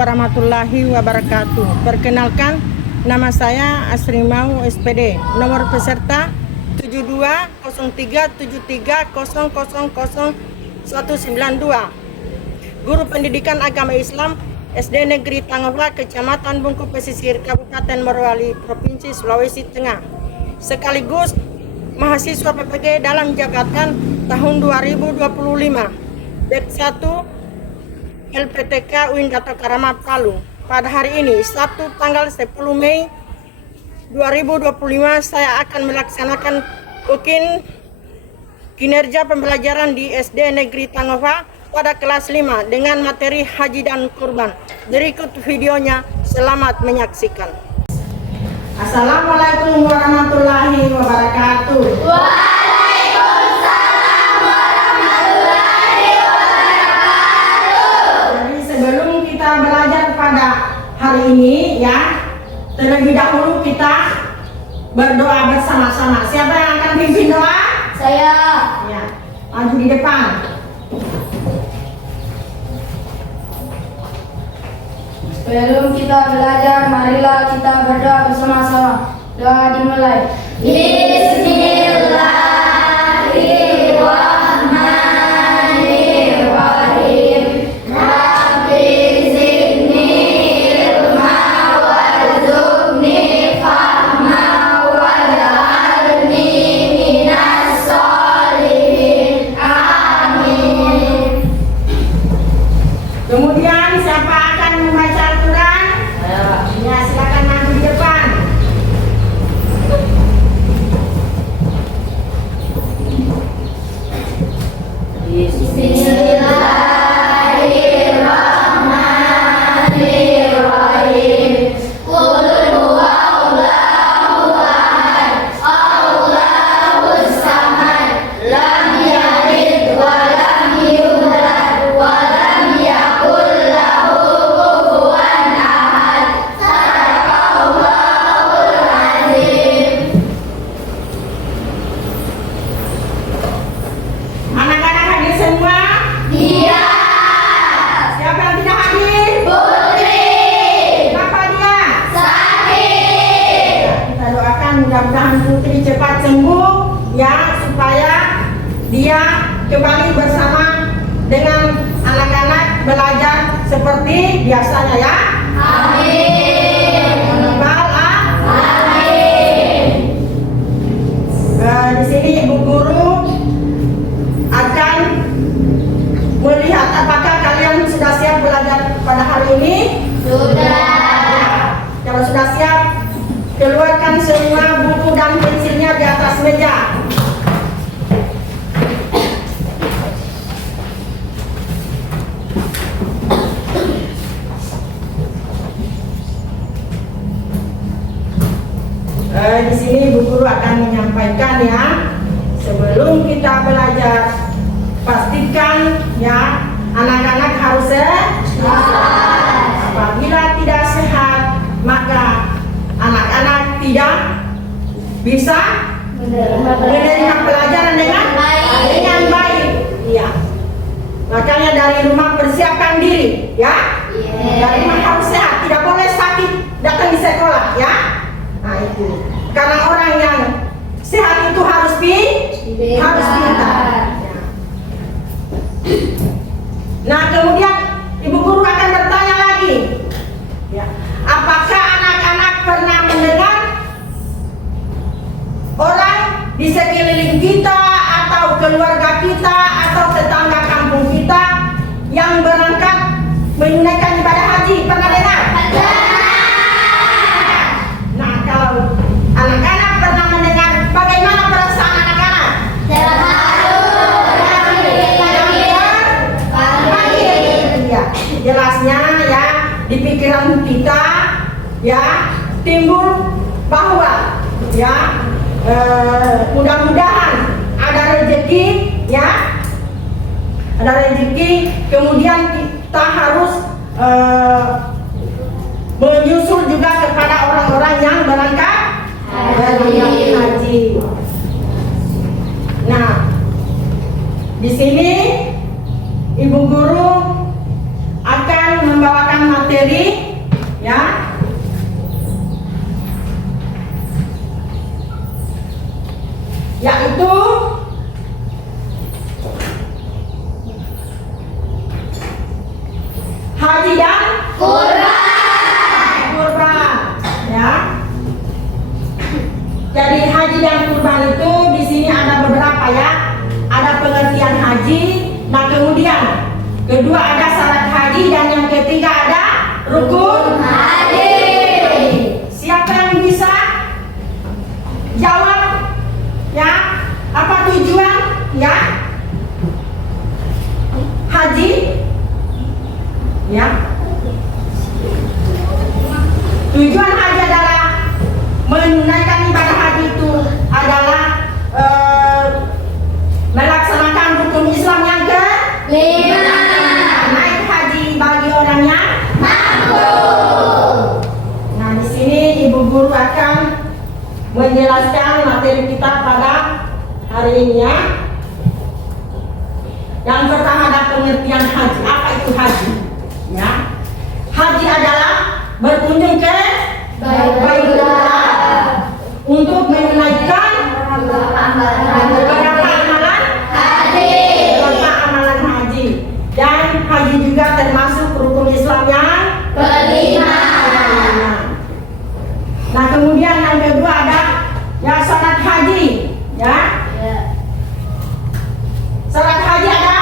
warahmatullahi wabarakatuh. Perkenalkan, nama saya Asrimau SPD. Nomor peserta 720373000192. Guru Pendidikan Agama Islam SD Negeri Tangowa, Kecamatan Bungku Pesisir, Kabupaten Morowali, Provinsi Sulawesi Tengah. Sekaligus mahasiswa PPG dalam jabatan tahun 2025. Bek 1 LPTK UIN Gatot Karama Palu. Pada hari ini, Sabtu tanggal 10 Mei 2025, saya akan melaksanakan UKIN kinerja pembelajaran di SD Negeri Tangowa pada kelas 5 dengan materi haji dan kurban. Berikut videonya, selamat menyaksikan. Assalamualaikum warahmatullahi wabarakatuh. Belajar pada hari ini ya, terlebih dahulu kita berdoa bersama-sama. Siapa yang akan pimpin doa? Saya. Ya, maju di depan. Sebelum kita belajar, marilah kita berdoa bersama-sama. Doa dimulai. Bismillahirrahmanirrahim. Kemudian siapa akan membaca Al-Quran? Ya, silakan maju di depan. Bismillahirrahmanirrahim. Qul huwallahu ahad, Allahus samad, lam yalid wa lam yulad wa lam yakul lahu kufuwan ahad. Sadaqallahul azim. Anak-anak hadir semua? Iya. Siapa yang tidak hadir? Putri. Kenapa dia? Sakit. Kita doakan mudah-mudahan Putri cepat sembuh ya, supaya dia kembali bersama dengan anak-anak belajar seperti biasanya ya. Amin. Menebal Amin. Di sini Ibu Guru akan melihat apakah kalian sudah siap belajar pada hari ini. Sudah. Kalau sudah siap, keluarkan semua buku dan pensilnya di atas meja. Di sini Ibu Guru akan menyampaikan ya, sebelum kita belajar, pastikan ya anak-anak harus sehat. Apabila tidak sehat, maka anak-anak tidak bisa menerima pelajaran dengan baik. Iya. Makanya dari rumah persiapkan diri ya. Dari rumah harus sehat, tidak boleh sakit datang di sekolah ya. Nah itu, karena orang yang sehat itu harus pintar. Ya. Nah kemudian Ibu Guru akan bertanya lagi, ya, apakah anak-anak pernah mendengar orang di sekeliling kita atau keluarga kita atau tetangga kampung kita yang berangkat menunaikan ibadah haji? Pernah dengar? Nah kalau anak-anak pernah mendengar, bagaimana perasaan anak-anak? Ya, jelasnya ya di pikiran kita ya timbul bahwa ya mudah-mudahan ada rezeki ya, ada rezeki. Kemudian kita harus menyusul juga kepada orang-orang yang berangkat haji. Nah, di sini Ibu Guru akan membawakan materi kedua ada syarat haji, dan yang ketiga ada rukun haji. Siapa yang bisa jawab? Ya, apa tujuan ya haji? Ya, tujuan haji adalah menunaikan ibadah haji itu adalah melaksanakan rukun Islam yang Lima. naik haji bagi orang yang Mampu. Nah, di sini Ibu Guru akan menjelaskan materi kita pada hari ini ya. Yang pertama ada pengertian haji. Apa itu haji? Ya. Haji adalah berkunjung ke Baitullah untuk menunaikan beberapa amalan Haji. Dan haji juga termasuk rukun Islam yang Kelima. Nah, kemudian yang kedua ada ya syarat haji ya. Syarat haji ada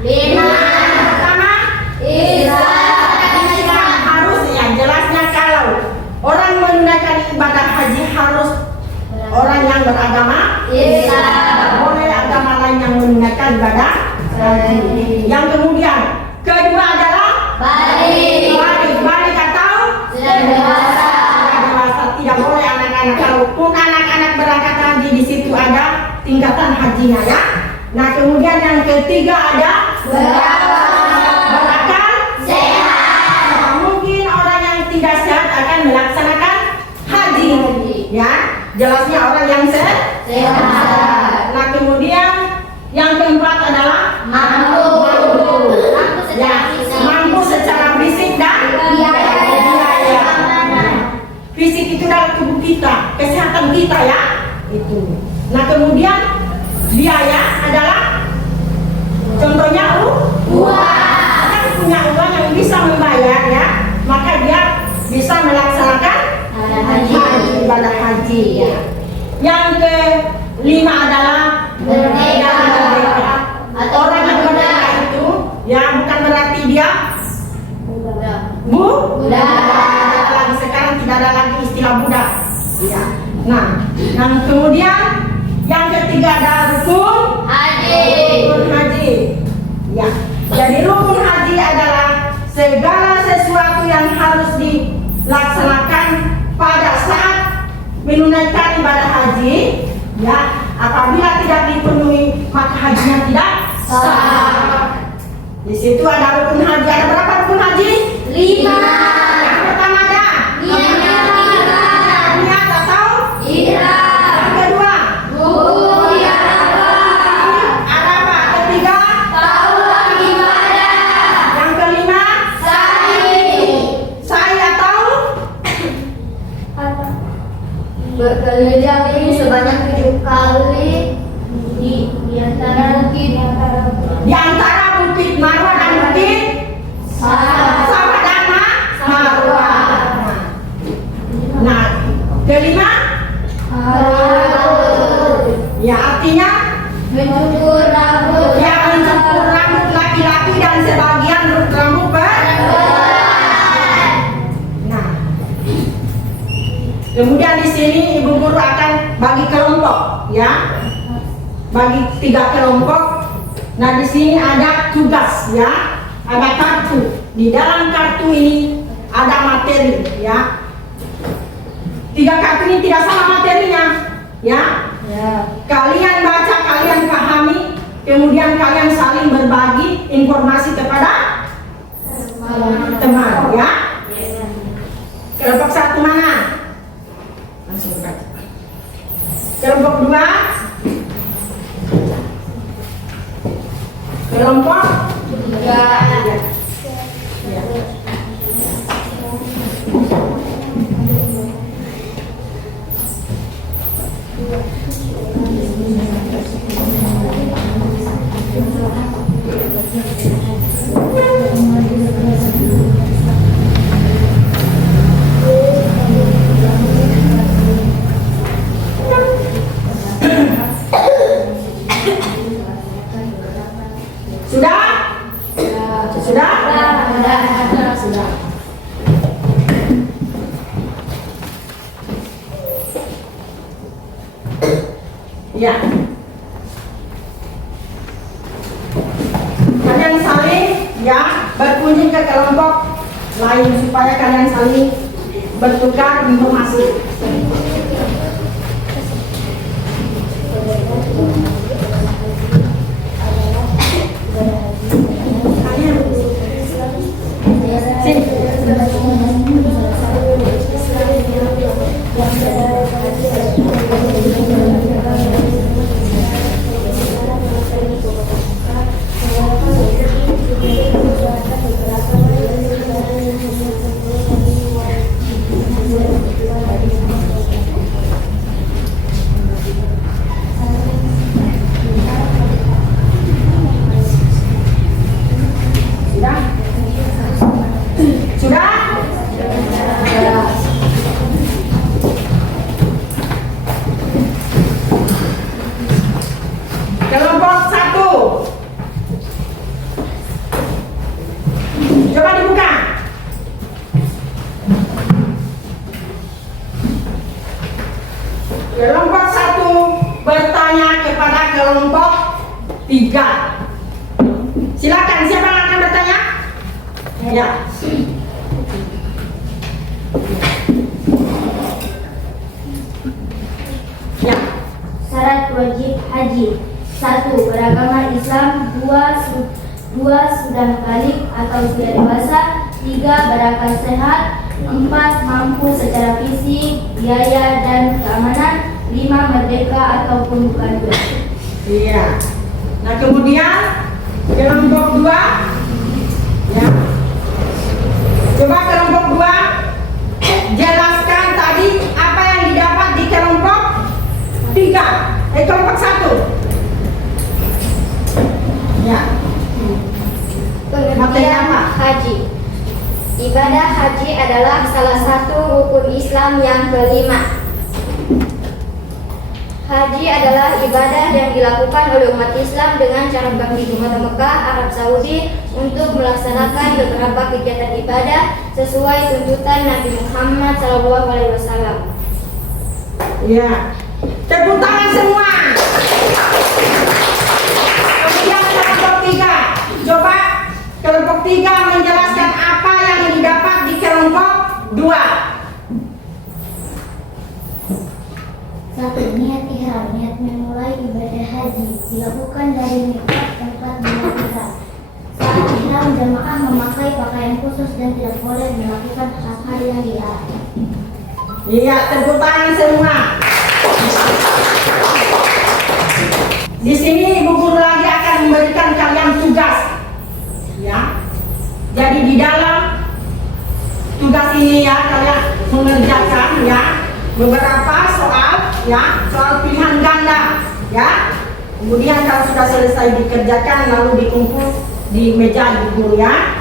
Lima. yang pertama Islam. harus ya, jelasnya kalau orang menunaikan ibadah haji harus orang yang beragama Islam. boleh agama lain yang menunaikan ibadah haji. Yang kemudian kedua adalah Balik. balik atau Sudah dewasa. dewasa, tidak boleh anak-anak. Kalaupun anak-anak berangkat haji di situ ada tingkatan hajinya ya. Nah, kemudian yang ketiga ada berakal Sehat. Nah, mungkin orang yang tidak sehat akan melaksanakan haji ya. Jelasnya orang yang sehat. Sehat. Nah, kemudian yang keempat adalah Mampu. ya, mampu secara fisik dan biaya. Fisik itu dalam tubuh kita, kesehatan kita ya. Itu. Nah, kemudian biaya adalah contohnya uang. Yang punya uang yang bisa membayar ya, maka dia bisa melaksanakan Haji. ibadah haji ya. Yang kelima adalah Merdeka. Atau orang yang merdeka itu ya bukan berarti dia budak. Lagi sekarang tidak ada lagi istilah budak. Ya. Nah, yang kemudian yang ketiga ada rukun Haji. haji. Ya. Jadi rukun haji adalah segala sesuatu yang harus dilaksanakan pada saat menunaikan ibadah haji. Ya, apabila tidak dipenuhi maka hajinya tidak sah. Di situ ada rukun haji. Ada berapa rukun haji? 5. Yang pertama ada niat atau Ihram. yang kedua Wudhu di Arafah. ada apa? Ketiga Tawaf ibadah. yang kelima Sa'i. sa'i atau Berkeliling ini sebanyak 7 kali di antara bukit Marwah dan bukit Safa dan Marwah. Nah, kelima ya artinya mencukur rambut. yang mencukur rambut laki-laki dan sebagian rambut perempuan. Nah, kemudian di sini Ibu Guru akan bagi kelompok ya, bagi 3 kelompok. Nah, di sini ada tugas ya, ada kartu. Di dalam kartu ini ada materi ya. 3 kartu ini tidak sama materinya ya. Kalian baca, kalian pahami, kemudian kalian saling berbagi informasi kepada teman ya. Kelompok 1 mana? Langsung baca. Kelompok 2, kelompok 3. Ya. Kalian saling ya berkunjung ke kelompok lain supaya kalian saling bertukar informasi. Kelompok 1. Coba dibuka. Kelompok 1 bertanya kepada kelompok 3. Silakan, siapa yang akan bertanya? Ya. Ya. Syarat wajib haji: 1. Beragama Islam. 2. Sudah balik atau sudah dewasa. 3. Berakal sehat. 4. Mampu secara fisik, biaya, dan keamanan. 5. Merdeka ataupun bukan dua. Iya. Nah, kemudian kelompok 2. Ya. Coba kelompok 2 jelaskan tadi apa yang didapat di kelompok 3. Kelompok 1. Ya. Pengertian haji. Ibadah haji adalah salah satu rukun Islam yang kelima. Haji adalah ibadah yang dilakukan oleh umat Islam dengan cara pergi ke Mekah, Arab Saudi untuk melaksanakan beberapa kegiatan ibadah sesuai tuntutan Nabi Muhammad SAW. Ya. Tepuk tangan semua. Kemudian kelompok 3. Coba kelompok 3 menjelaskan apa yang didapat di kelompok 2. 1. Niat ihram. Niat memulai ibadah haji dilakukan dari miqat tempat niat ihram. Saat ihram, jamaah memakai pakaian khusus dan tidak boleh melakukan hal-hal yang dilarang. Iya, tepuk tangan semua. Di sini Ibu Guru lagi akan memberikan kalian tugas. Ya. Jadi di dalam tugas ini ya kalian mengerjakan ya beberapa soal ya, soal pilihan ganda ya. Kemudian kalau sudah selesai dikerjakan lalu dikumpul di meja Ibu Guru ya.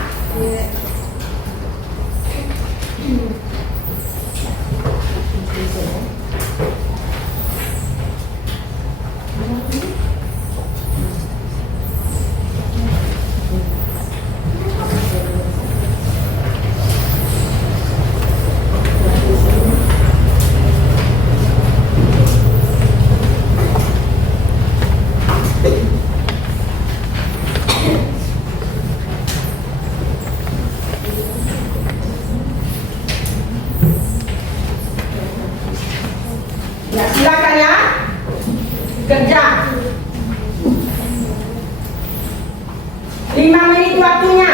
Ya, silakan ya. Kerja. 5 menit waktunya.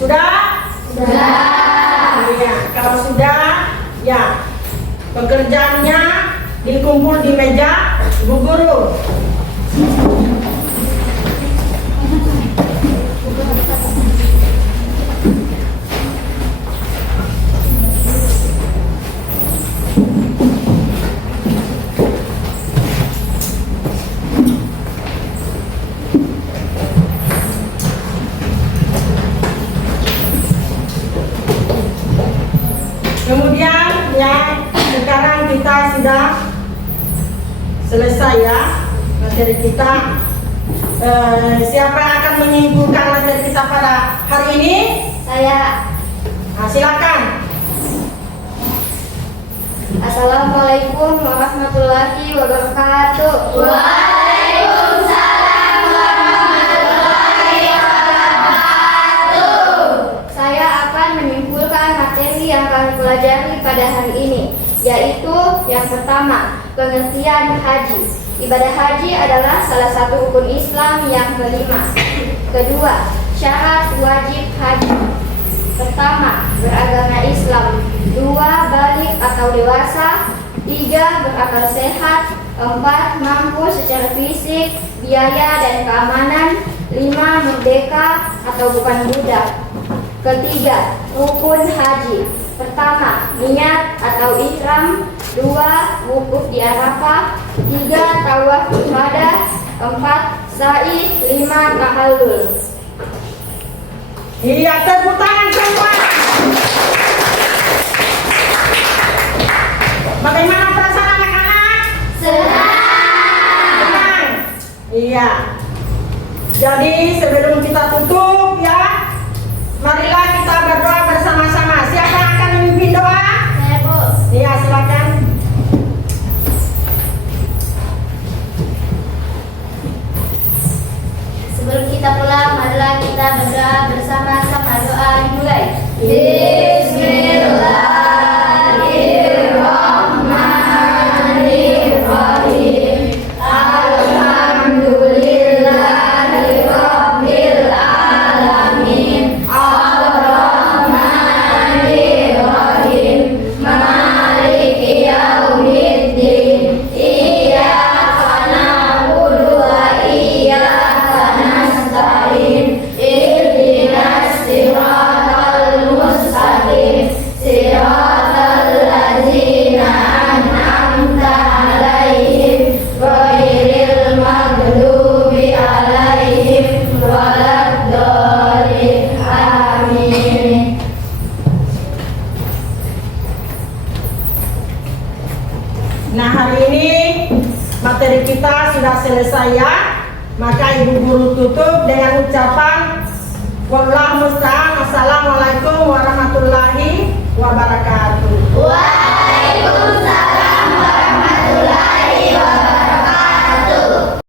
Sudah? Ya, kalau sudah, ya pekerjaannya dikumpul di meja Ibu Guru. Kemudian ya sekarang kita sudah selesai ya materi kita. Siapa yang akan menyimpulkan materi kita pada hari ini? Saya. Nah, silakan. Assalamualaikum warahmatullahi wabarakatuh. Waalaikumsalam warahmatullahi wabarakatuh. Saya akan menyimpulkan materi yang kami pelajari pada hari ini, yaitu yang pertama, pengertian haji. Ibadah haji adalah salah satu rukun Islam yang kelima. Kedua, syarat wajib haji. Pertama, beragama Islam. Dua, balik atau dewasa. Tiga, berakal sehat. Empat, mampu secara fisik, biaya dan keamanan. Lima, merdeka atau bukan budak. Ketiga, rukun haji. Pertama, niat atau ihram. Dua, wukuf di Arafah. Tiga, tawaf ibadah. Empat, sa'i. Lima, tahallul. Iya, tepuk tangan semua. Bagaimana perasaan anak-anak? Senang. Iya. Jadi sebelum kita tutup ya, marilah kita berdoa bersama-sama. Siapa yang akan memimpin doa? Saya, Bu. Iya, silakan. Sebelum kita pulang, marilah kita berdoa bersama-sama. Doa dimulai. Bismillahirrahmanirrahim. Alhamdulillahirabbil alamin. Ar-Rahmanirrahim. Maliki yaumiddin. Iyyaka na'budu wa iyyaka nasta'in. Ihdinas siratal mustaqim. Siratal ladzina an'amta 'alaihim ghairil maghdubi 'alaihim waladdallin. Amin. Nah, hari ini materi kita sudah selesai ya. Maka Ibu Guru tutup dengan ucapan wallahu musta'an.